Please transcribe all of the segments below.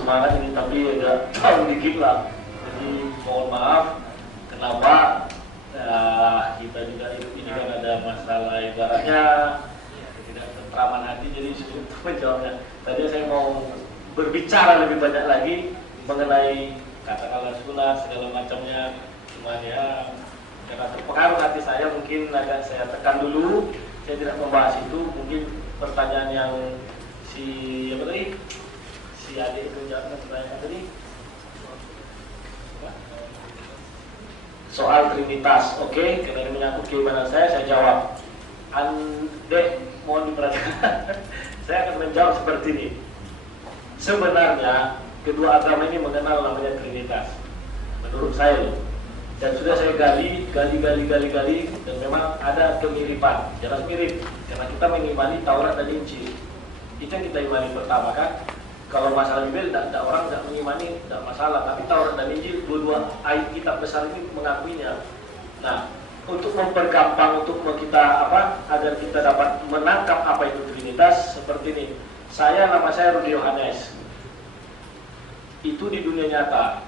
semangat ini, tapi agak jauh dikit lah. Jadi mohon maaf, kenapa kita juga ini kan ada masalah ibaratnya tidak ketentraman hati, jadi sulit untuk menjawabnya. Tadi saya mau berbicara lebih banyak lagi mengenai katakanlah sunat segala macamnya, cuman ya karena terpengaruh hati saya mungkin agak saya tekan dulu. Saya tidak membahas itu. Mungkin pertanyaan yang si adik itu jawab pertanyaan tadi soal Trinitas. Oke, karena ini menyangkut keimanan saya jawab. Dek, mohon diperhatikan. Saya akan menjawab seperti ini. Sebenarnya kedua agama ini mengenal namanya Trinitas, menurut saya loh. Dan sudah saya gali, dan memang ada kemiripan. Jelas mirip, karena kita mengimani Taurat dan Injil. Itu yang kita imani pertama kan. Kalau masalah Bible, orang tidak mengimani, tidak masalah. Tapi Taurat dan Injil, dua-dua ayat kitab besar ini mengakuinya. Nah, untuk mempergampang, untuk kita agar kita dapat menangkap apa itu Trinitas, seperti ini. Nama saya Rudi Yohanes. Itu di dunia nyata.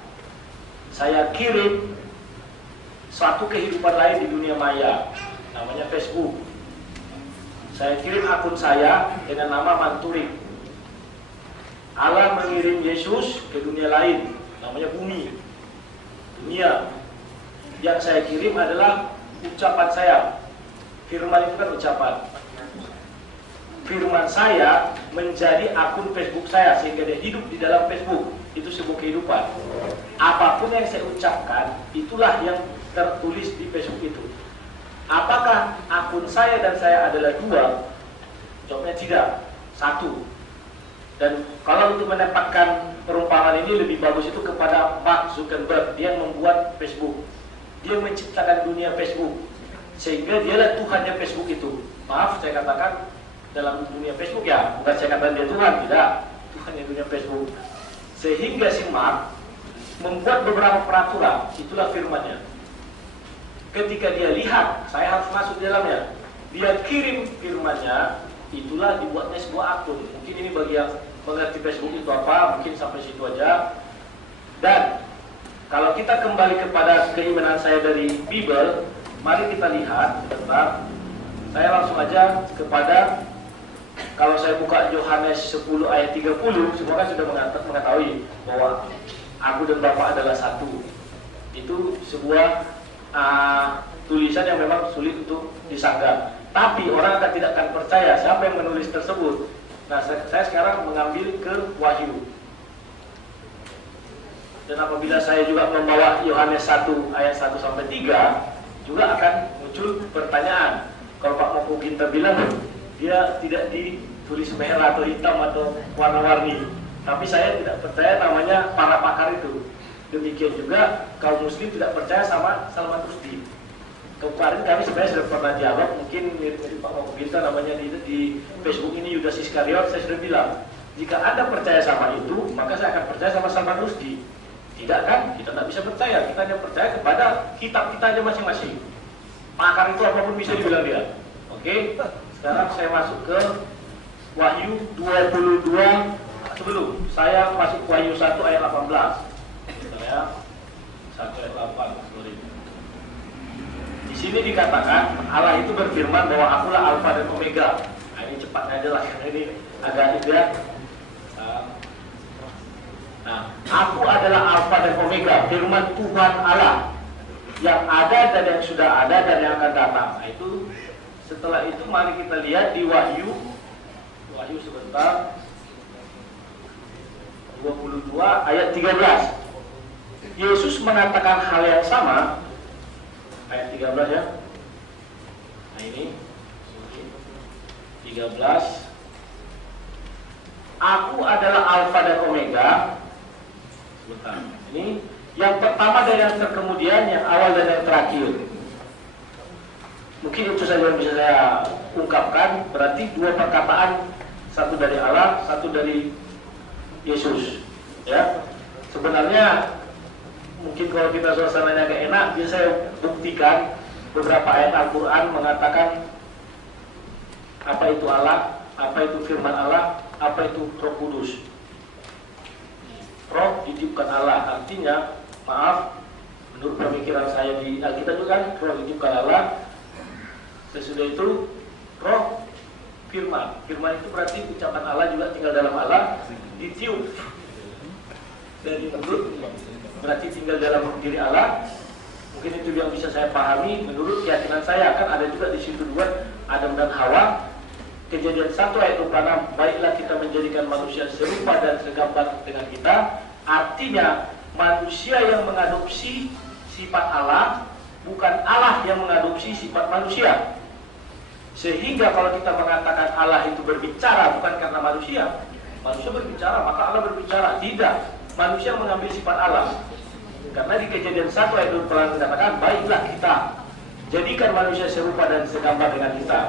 Saya kirim suatu kehidupan lain di dunia maya, namanya Facebook. Saya kirim akun saya dengan nama Manturik. Allah mengirim Yesus ke dunia lain, namanya bumi, dunia. Yang saya kirim adalah ucapan saya. Firman itu kan ucapan. Firman saya menjadi akun Facebook saya, sehingga dia hidup di dalam Facebook. Itu sebuah kehidupan. Apapun yang saya ucapkan, itulah yang tertulis di Facebook itu. Apakah akun saya dan saya adalah dua? Jawabnya tidak, satu. Dan kalau untuk mendapatkan perumpamaan ini lebih bagus itu kepada Mark Zuckerberg. Dia yang membuat Facebook. Dia menciptakan dunia Facebook, sehingga dialah Tuhannya Facebook itu. Maaf saya katakan dalam dunia Facebook ya, bukan saya katakan dia Tuhan, tidak. Tuhannya dunia Facebook. Sehingga si Mark membuat beberapa peraturan, itulah firmannya. Ketika dia lihat, saya harus masuk di dalamnya. Dia kirim firmannya, itulah dibuatnya sebuah akun. Mungkin ini bagi yang mengerti Facebook itu apa, mungkin sampai situ aja. Dan kalau kita kembali kepada keimanan saya dari Bible, mari kita lihat sebentar. Saya langsung aja kepada, kalau saya buka Yohanes 10 ayat 30, semua kan sudah mengetahui bahwa aku dan Bapa adalah satu. Itu sebuah tulisan yang memang sulit untuk disanggah. Tapi orang tidak akan percaya siapa yang menulis tersebut. Nah, saya sekarang mengambil ke Wahyu. Dan apabila saya juga membawa Yohanes 1 ayat 1 sampai 3, juga akan muncul pertanyaan. Kalau Pak Moko Ginta bilang dia tidak ditulis merah atau hitam atau warna-warni, tapi saya tidak percaya, namanya para pakar itu. Demikian juga kaum muslim tidak percaya sama Salman Rushdie. Kemarin kami sebenarnya sudah pernah dialog, mungkin Pak Moko Ginta namanya di Facebook ini Yudas Iskariot. Saya sudah bilang, jika Anda percaya sama itu, maka saya akan percaya sama Salman Rushdie. Tidak kan? Kita tidak bisa percaya. Kita hanya percaya kepada kitab kita aja masing-masing. Pakar itu apapun bisa dibilang dia. Oke, sekarang saya masuk ke Wahyu 22. Sebelum saya masuk ke Wahyu 1 ayat 18. Saya 1 ayat 8. Sorry. Di sini dikatakan Allah itu berfirman bahwa akulah Alfa dan Omega. Nah, ini cepatnya aja lah, karena ini agak ya. Nah, aku adalah Alfa dan Omega, firman Tuhan Allah yang ada dan yang sudah ada dan yang akan datang. Nah, itu setelah itu mari kita lihat di Wahyu sebentar 22 ayat 13. Yesus mengatakan hal yang sama, ayat 13 ya. Nah, ini 13. Aku adalah Alfa dan Omega. Sebentar. Ini yang pertama dan yang terkemudian, yang awal dan yang terakhir. Mungkin itu saja yang bisa saya ungkapkan. Berarti dua perkataan, satu dari Allah, satu dari Yesus. Ya, sebenarnya mungkin kalau kita suasananya agak enak, bisa saya buktikan beberapa ayat Al-Quran mengatakan apa itu Allah, apa itu firman Allah, apa itu Roh Kudus. roh ditiupkan Allah. Artinya, maaf, menurut pemikiran saya di Alkitab itu kan roh ditiupkan Allah. Sesudah itu roh firman. Firman itu berarti ucapan Allah juga tinggal dalam Allah, ditiup dari mulut, berarti tinggal dalam diri Allah. Mungkin itu yang bisa saya pahami. Menurut keyakinan saya kan ada juga di situ dua Adam dan Hawa. Kejadian 1 ayat 26, baiklah kita menjadikan manusia serupa dan segambar dengan kita. Artinya manusia yang mengadopsi sifat Allah, bukan Allah yang mengadopsi sifat manusia. Sehingga kalau kita mengatakan Allah itu berbicara bukan karena manusia berbicara, maka Allah berbicara. Tidak, manusia mengambil sifat Allah. Karena di Kejadian 1 ayat 26 dikatakan, baiklah kita jadikan manusia serupa dan segambar dengan kita.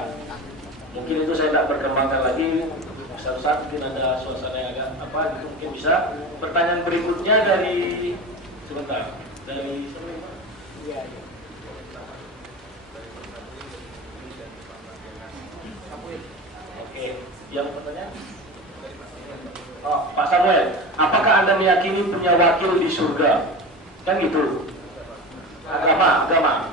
Mungkin itu saya tidak perkembangkan lagi. Satu-satu mungkin ada suasana yang agak gitu, mungkin bisa. Pertanyaan berikutnya dari sebentar dari Oke, yang pertanyaan Pak Samuel, apakah Anda meyakini punya wakil di surga? Kan gitu. Agama.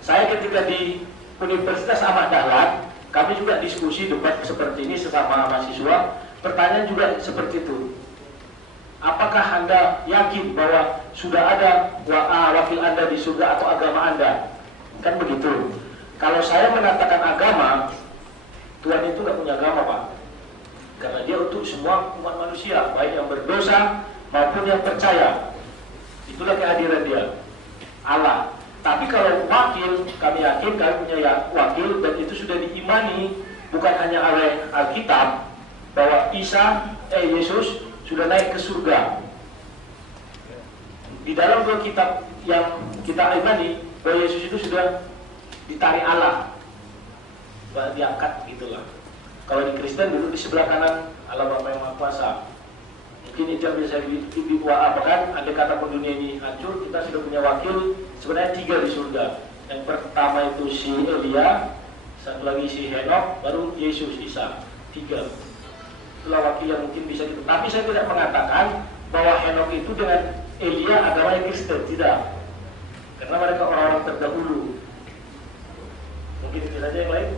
Saya ketika di Universitas Ahmad Dahlan, kami juga diskusi debat seperti ini sesama mahasiswa. Pertanyaan juga seperti itu. Apakah Anda yakin bahwa sudah ada wakil Anda di surga atau agama Anda? Kan begitu. Kalau saya mengatakan agama, Tuhan itu nggak punya agama, Pak. Karena dia untuk semua umat manusia, baik yang berdosa maupun yang percaya. Itulah kehadiran dia, Allah. Tapi kalau wakil, kami yakin kami punya wakil, dan itu sudah diimani bukan hanya oleh Alkitab bahwa Yesus sudah naik ke surga. Di dalam dua kitab yang kita imani bahwa Yesus itu sudah ditarik Allah, diangkat gitulah. Kalau di Kristen dulu di sebelah kanan Allah Bapa yang Maha Kuasa. Mungkin itu yang bisa dibuat andai kata pun dunia ini hancur, kita sudah punya wakil sebenarnya 3 di surga. Yang pertama itu si Elia, satu lagi si Henok, baru Yesus Isa. 3. Itulah wakil yang mungkin bisa kita. Tapi saya tidak mengatakan bahwa Henok itu dengan Elia agamanya Kristen, tidak. Karena mereka orang-orang terdahulu. Mungkin itu saja yang lain.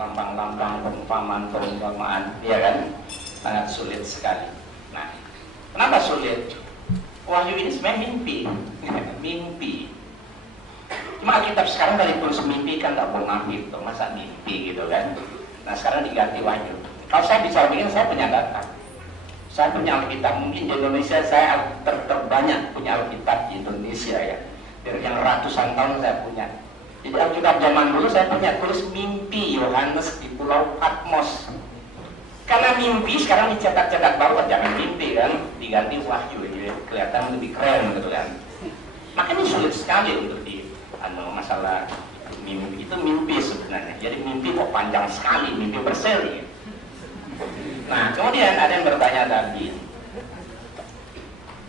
Lambang-lambang perumpamaan, ya kan, sangat sulit sekali. Nah, kenapa sulit? Wahyu ini sebenarnya mimpi. Cuma Alkitab sekarang dari tulis mimpi kan nggak bohong gitu, masa mimpi gitu kan. Nah sekarang diganti wahyu. Kalau saya bicara begini, saya punya data. Saya punya Alkitab, mungkin di Indonesia saya terbanyak punya Alkitab di Indonesia ya. Dari yang ratusan tahun saya punya. Jadi Alkitab zaman dulu saya punya tulis mimpi Yohanes di Pulau Patmos. Karena mimpi sekarang dicetak-cetak baru, jangan mimpi kan, diganti wahyu, jadi kelihatan lebih keren gitu kan. Makanya sulit sekali untuk masalah mimpi itu mimpi sebenarnya. Jadi mimpi kok panjang sekali, mimpi berseri. Nah kemudian ada yang bertanya tadi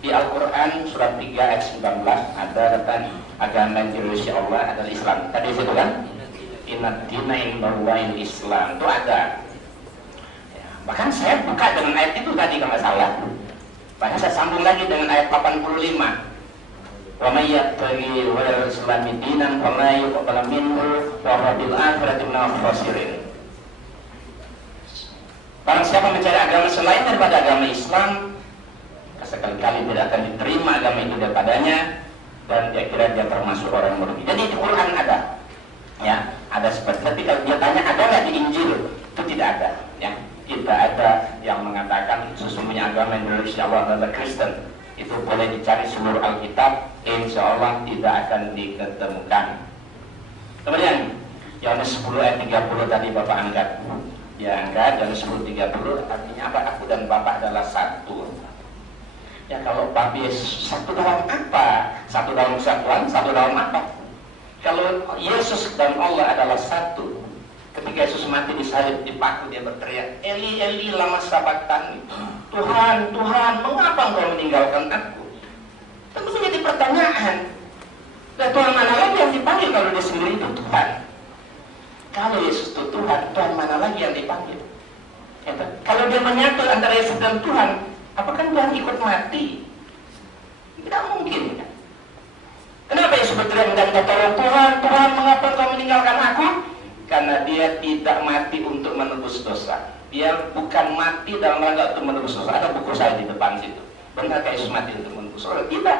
di Al-Quran surat 3 ayat 19 ada tentang agama Indonesia Allah adalah Islam. Tadi situ kan, Inna dina indallahi Islam itu ada. Ya, bahkan saya buka dengan ayat itu tadi kalau nggak salah. Bahkan saya sambung lagi dengan ayat 85. Wa may yattaqi ghairal islami dinan fa la yuqbalu minhu wa huwa bil akhirati minal khasirin. Barang siapa mencari agama selain daripada agama Islam, sekali-kali tidak akan diterima agama itu daripadanya, dan dia kira dia termasuk orang merugi. Jadi di Quran ada, ya, ada seperti. Tapi kalau dia tanya ada nggak di Injil, itu tidak ada, ya, tidak ada yang mengatakan sesungguhnya agama Indonesia Allah adalah Kristen. Itu boleh dicari seluruh Alkitab, insya Allah tidak akan diketemukan. Kemudian Yohanes 10 ayat 30 tadi Bapak angkat, dia angkat Yohanes 10:30 artinya apa? Aku dan Bapak adalah satu. Ya kalau Bab Yesus satu dalam apa? Satu dalam kesatuan, satu dalam apa? Kalau Yesus dan Allah adalah satu, ketika Yesus mati di salib dipaku dia berteriak, Eli Eli lama sabachthani, Tuhan Tuhan mengapa engkau meninggalkan aku? Tentu menjadi pertanyaan. Dan Tuhan mana lagi yang dipanggil kalau dia sendiri itu Tuhan? Kalau Yesus itu Tuhan, Tuhan mana lagi yang dipanggil? Ya, kalau dia menyatu antara Yesus dan Tuhan, apakah Tuhan ikut mati? Tidak mungkin. Kenapa Yesus berteriak dan tolong Tuhan, Tuhan mengapa kau meninggalkan aku? Karena dia tidak mati untuk menebus dosa. Dia bukan mati dalam rangka untuk menebus dosa. Ada buku saya di depan situ. Benarkah Yesus mati untuk menebus dosa? Tidak.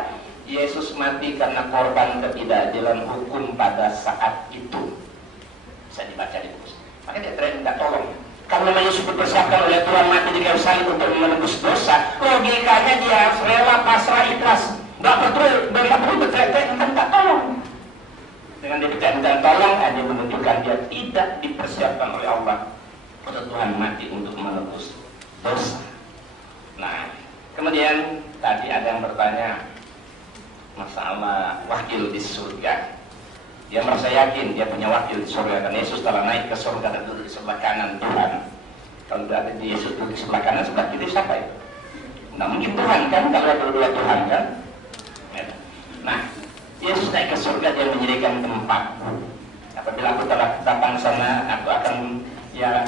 Yesus mati karena korban ketidakadilan hukum pada saat itu. Bisa dibaca di buku. Maka dia teriak minta tolong. Kalau memang Yesus dipersiapkan oleh Tuhan mati di kayu salib untuk menebus dosa, logikanya dia rela pasrah ikhlas. Nggak perlu berteriak-teriak minta tolong. Dengan dia berteriak minta tolong, hanya menunjukkan dia tidak dipersiapkan oleh Allah untuk Tuhan mati untuk menebus dosa. Nah, kemudian tadi ada yang bertanya masalah wakil di surga. Dia merasa yakin dia punya wakil di surga, dan Yesus telah naik ke surga dan duduk di sebelah kanan Tuhan. Kalau ada di Yesus duduk di sebelah kanan, sebelah kiri siapa itu? Nah, mungkin Tuhan kan, kalau ada dua Tuhan kan. Nah, Yesus naik ke surga, dia menyediakan tempat. Apabila aku telah datang sana, aku akan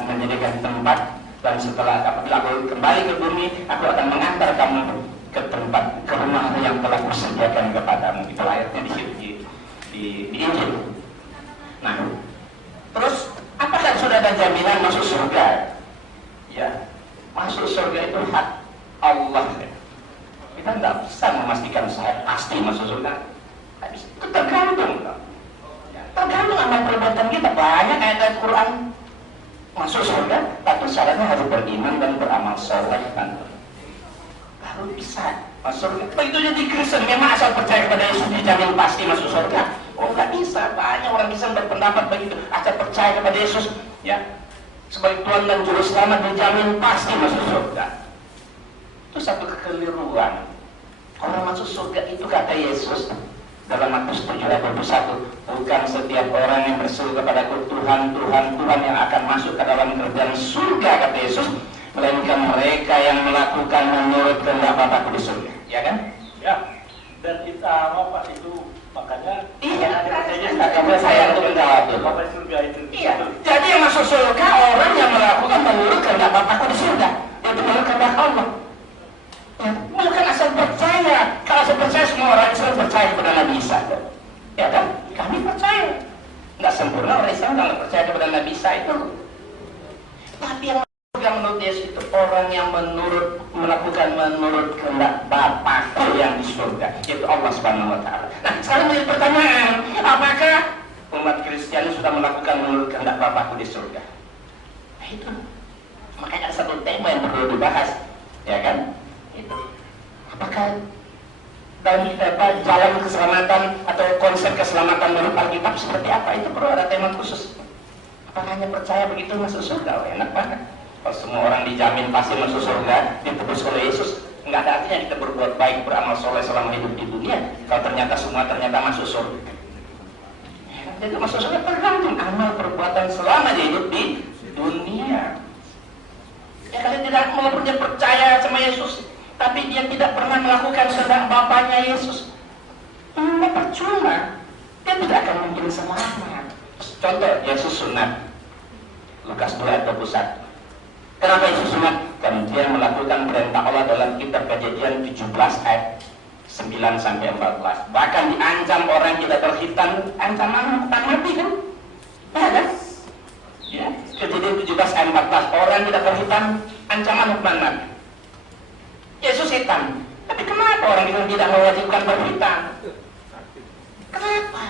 menyediakan tempat. Dan setelah apabila aku kembali ke bumi, aku akan mengantar kamu ke tempat, ke rumah yang telah kusediakan kepadamu. Itu ayatnya di situ di Injil. Nah, terus apakah sudah ada jaminan masuk surga? Ya, masuk surga itu hak Allah. Kita tidak bisa memastikan saya pasti masuk surga. Itu tergantung. Tergantung amal perbuatan kita. Banyak ayat Quran masuk surga, tapi syaratnya harus beriman dan beramal soleh kan. Baru bisa masuk surga. Begitu jadi Kristen, memang asal percaya kepada Yesus dijamin pasti masuk surga. Oh, nggak bisa. Banyak orang Kristen berpendapat begitu. Asal percaya kepada Yesus, ya, sebagai Tuhan dan Juru Selamat dijamin pasti masuk surga. Itu satu kekeliruan. Orang masuk surga itu kata Yesus dalam Matius 7 ayat 21, bukan setiap orang yang berseru kepadaku Tuhan, Tuhan, Tuhan yang akan masuk ke dalam kerajaan surga kata Yesus, melainkan mereka yang melakukan menurut kehendak Bapa di surga. Ya kan? Ya. Dan kita Pak itu makanya iya, karena saya untuk menjawab itu. Bapak surga itu. Iya. Jadi yang masuk surga orang yang melakukan menurut kehendak Bapakku di surga, yaitu menurut kehendak Allah. Ya, bukan asal percaya. Kalau asal percaya, semua orang Islam percaya kepada Nabi Isa. Ya kan? Kami percaya. Nggak sempurna orang Islam kalau percaya kepada Nabi Isa itu. Tapi yang menurut Yesus itu orang yang melakukan menurut kehendak Bapakku yang di surga, yaitu Allah Subhanahu wa taala. Nah, sekarang menjadi pertanyaan, apakah umat Kristiani sudah melakukan menurut kehendak Bapakku di surga? Nah, itu. Makanya ada satu tema yang perlu dibahas, ya kan? Itu. Apakah dalam jalan keselamatan atau konsep keselamatan menurut Alkitab seperti apa? Itu perlu ada tema khusus. Apakah hanya percaya begitu masuk surga? Enak banget. Kalau semua orang dijamin pasti masuk surga, ditebus oleh Yesus, nggak ada artinya kita berbuat baik, beramal soleh selama hidup di dunia. Kalau ternyata semua masuk surga. Jadi masuk surga tergantung amal perbuatan selama dia hidup di dunia. Ya, kalian tidak walaupun dia percaya sama Yesus, tapi dia tidak pernah melakukan kehendak Bapaknya Yesus, percuma. Dia tidak akan mungkin selamat. Contoh, Yesus sunat. Lukas 2 ayat 21. Kenapa Yesus sunat? Karena dia melakukan perintah Allah dalam kitab Kejadian 17 ayat 9 sampai 14. Bahkan diancam orang tidak berkhitan, ancaman hukuman mati kan? Ya kan? Ya, Kejadian 17 ayat 14, orang tidak berkhitan, ancaman hukuman mati. Yesus hitam. Tapi kenapa orang itu tidak mewajibkan berkhitan? Kenapa?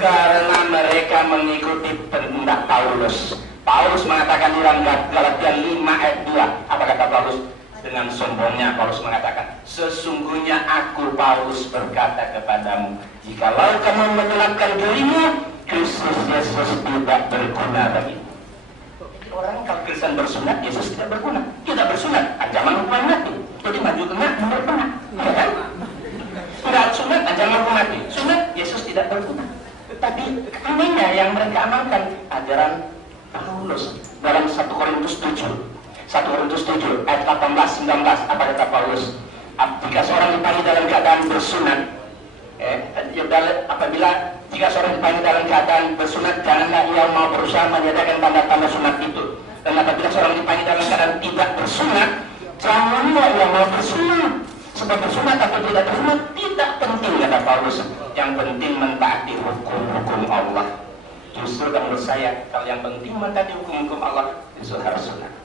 Karena mereka mengikuti perintah Paulus. Paulus mengatakan dalam Galatia 5 ayat 2. Apa kata Paulus? Dengan sombongnya Paulus mengatakan, sesungguhnya aku Paulus berkata kepadamu, jikalau kamu menyelamatkan dirimu, Kristus Yesus tidak berguna bagimu. Orang kalau Kristen bersunat, Yesus tidak berguna. Tidak bersunat, ancaman hukuman mati. Jadi maju kena, mundur kena. Ya kan? Enggak sunat, ancaman hukuman mati. Sunat, Yesus tidak berguna. Tapi anehnya yang mereka amalkan ajaran Paulus dalam 1 Korintus 7. 1 Korintus 7 ayat 18-19. Apa kata Paulus? Jika seorang dipanggil dalam keadaan bersunat, apabila jika seorang dipanggil dalam keadaan bersunat, janganlah ia mau berusaha menyediakan tanda-tanda sunat itu. Dan apabila seorang dipanggil dalam keadaan tidak bersunat, janganlah yang mau bersunat. Sebab bersunat atau tidak bersunat tidak penting, kata Paulus. Yang penting mentaati hukum-hukum Allah. Justru menurut saya, kalau yang penting mentaati hukum-hukum Allah, justru harus sunat.